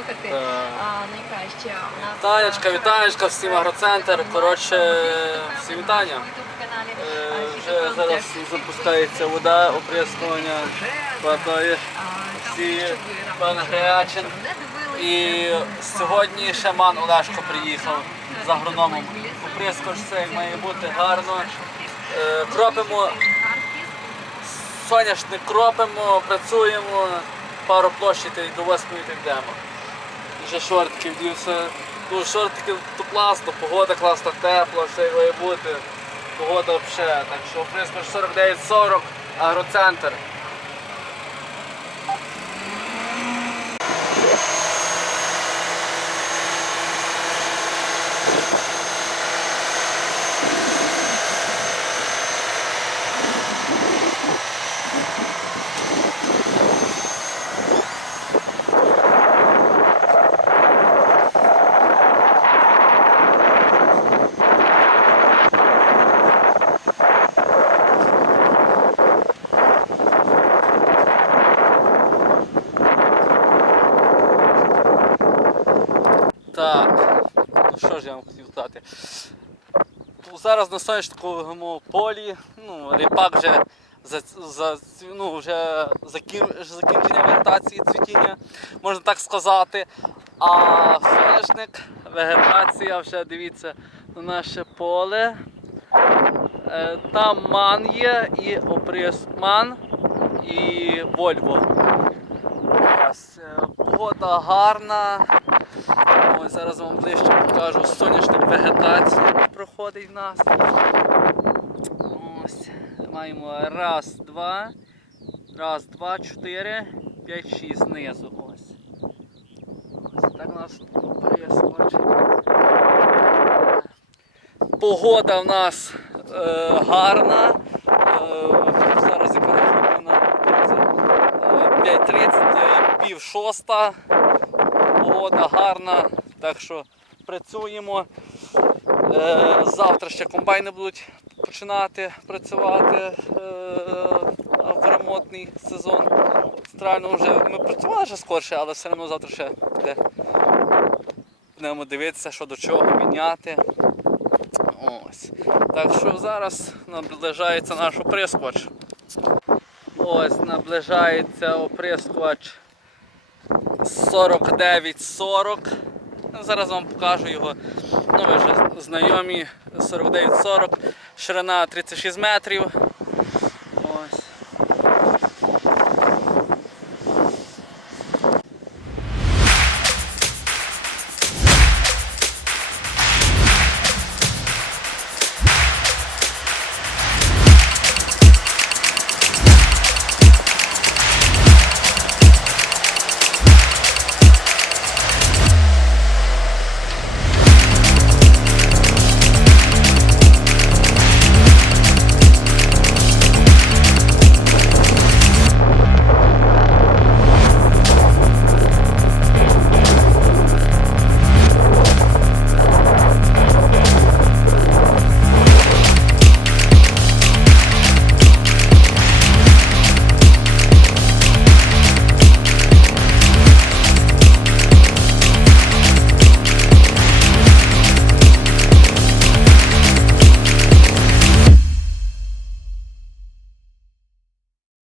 послухати Так. а, найкраще. У нас Танечка, а, вітанечка, всім агроцентр. Коротше, всім вітання. Е, Вже зараз запускається вода, а, там, всі пан дивилися, І сьогодні ще ман Олешко приїхав з агрономом. Оприскувач цей має бути гарно. Е, Кропимо соняшник кропимо, працюємо, пару площі та й до восьмої йдемо. Вже шортики вдівся. Ну, шортики то класно, погода класна, тепла, все має бути. Погода взагалі. Так що прискоч 49-40, агроцентр. Так, ну що ж я вам хотів сказати. Зараз на сонячному полі, ну, ріпак вже за, за, ну, вже закін, закінчення вегетації цвітіння, можна так сказати. А соняшник, вегетація вже дивіться на наше поле. Е, Там ман є і оприс ман і Вольво. Е, Погода гарна. Ось зараз вам ближче покажу соняшник вегетації проходить в нас. Ось. Маємо раз, два, раз, два, чотири, п'ять, шість знизу. Ось. Ось так у нас прискоч. Погода в нас е, гарна. Е, зараз яка е, 5.30, е, пів шоста. Погода гарна, так що працюємо. Е, завтра ще комбайни будуть починати працювати е, в ремонтний сезон. Центрально вже ми працювали вже скорше, але все одно завтра ще буде. Будемо дивитися, що до чого міняти. Ось. Так що зараз наближається наш оприскувач. Ось наближається оприскувач 4940. Ну, Зараз вам покажу його. Ну, ви вже знайомі 4940, ширина 36 метрів,